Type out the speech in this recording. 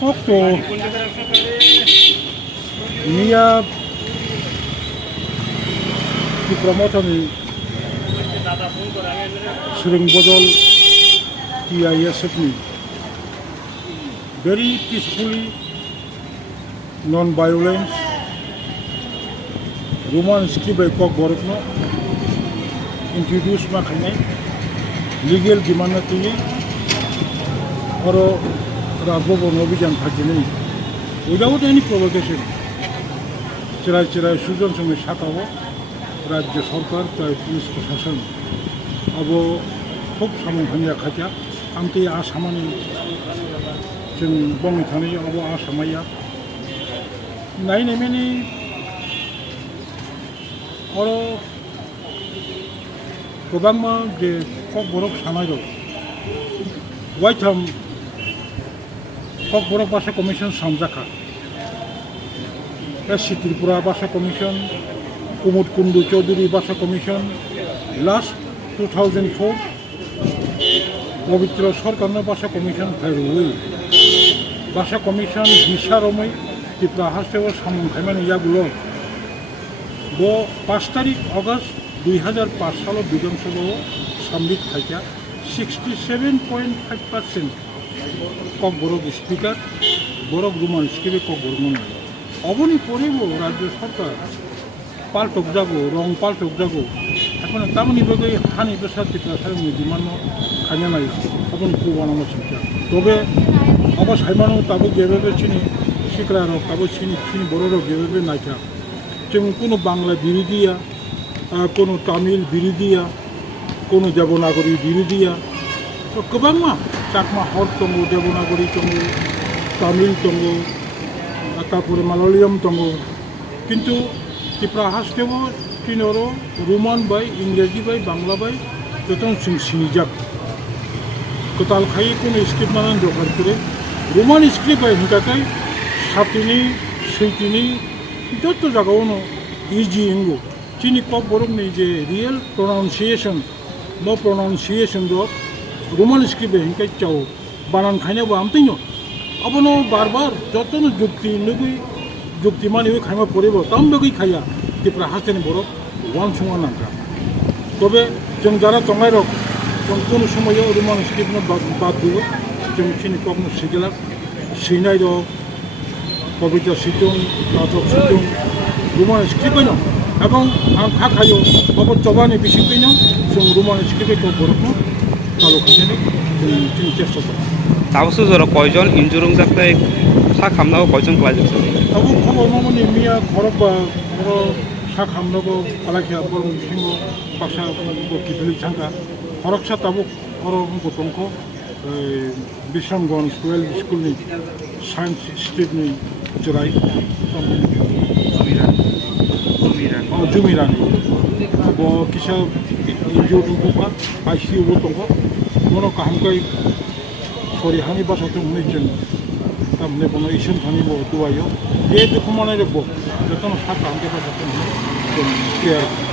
Waktu Mia dipromotor ni sering bodol TISF ni very peacefully, non-violence, Roman scribe kok borokno introduce makanya legal gimana tinggi oro Raj Bhavan অভিযান থাকে নেই without any provocation চিরাই চিরাই Sujan সঙ্গে সাকাব রাজ্য সরকার তাই police প্রশাসন আবো খুব সামনে হানিয়া খাজা আমতে आसामानि जों बुंनो थाङो आबो आसामाया नायनाय माने अरो गोबां मा जे कक बरक सानाय दं वाइथाम कक बरक भाषा कमिशन सामजाखा एससी त्रिपुरा भाषा कमिशन कुमुद कुंडू चौधरी भाषा कमिशन लास्ट 2004 पवित्र सरकार भाषा कमिशन फैरुई भाषा कमिशन बिसारमै त्रिपुरा हास्टेव सामखायमानि यागुलो बो 5 तारिख अगस्त 2005 साल विधानसभा सामबित खायजा 67.5% कक बरक स्पीकर बरक रोमान स्क्रिप्ट कक बरक मोनो अबनि परेबो राज्य सरकार पाल्टक जागो रंग पाल्टक जागो এখন তামনি বগে হানি বেসাদ ত্রিপুরা সারমনি ডিমান্ড খাইনা নাই এখন কুবানো চিন্তা তবে আবার সাইমানো তাবো গেবেবে চিনি শিকরার তাবো চিনি চিনি বড় গেবেবে নাইকা যেমন কোনো বাংলা বিরোধীয়া কোনো তামিল বিরোধীয়া কোনো দেবনাগরী বিরোধীয়া তো गोबां मा চাকমা হর দङ দেবনাগরী दङ তামিল दङ তারপরে মালয়ালম दङ কিন্তু ত্রিপুরা হাস্টেও তিনoro रोमान बाय इंग्रेजी बाय बांग्ला बाय जतन जों सिनिजाक कताल खाई कोनो स्क्रिप्ट मानान दरकार करे रोमान स्क्रिप्ट बाय हिंगाथाय सातिनि सैतिनि जत जागावनो इजी इंगो चिनि कक बरकनि जे real pronunciation no pronunciation the Roman script बाय हिंगाय चाव बानान खायनाबो आमतैनो अबनो बार बार जतन जुक्ति नगै जुक्ति माने खायमा परेबो ताम बगै खाया त्रिपुरा हास्टेनि बरक वन सङा नांगा तबे जों जारा दंनाय रक जों कोनो समायाव रोमान स्क्रिप्टनो बाद दियो जों चिनि ककनो सिगेला सैनाय दं कविता सिटुं नाटक सिटुं रोमान स्क्रिप्ट बायनो এবং आं खाखायो बाबो चबानि बिसिं बायनो जों रोमान स्क्रिप्टखौ बरकनो चालु खालामनो जों चिनि चेष्टा दं ताबसो जरा कयजन इन्जुरुं जाथाय सा खामनाव कयजन क्लाइजों आबो खबर माने मिया खरबा सा खामनोबो आलाखिया बरं सिंगो बाक्सा किफिलि थांगा हरकसा ताबो हरंगो दंखो बिश्रामगंज 12 स्कुलनि साइन्स स्ट्रिटनि जराय जुमिरानि बो किसा इन्जिउ दंखा आईसीइउ बो दंखो मनो काहामकै सरिहानि बासाथों नैजों तामने बनो इसन थानि बो दुवायो बे दुखुमानाय रबो जतन सा काहामकै बासाथों जों केयार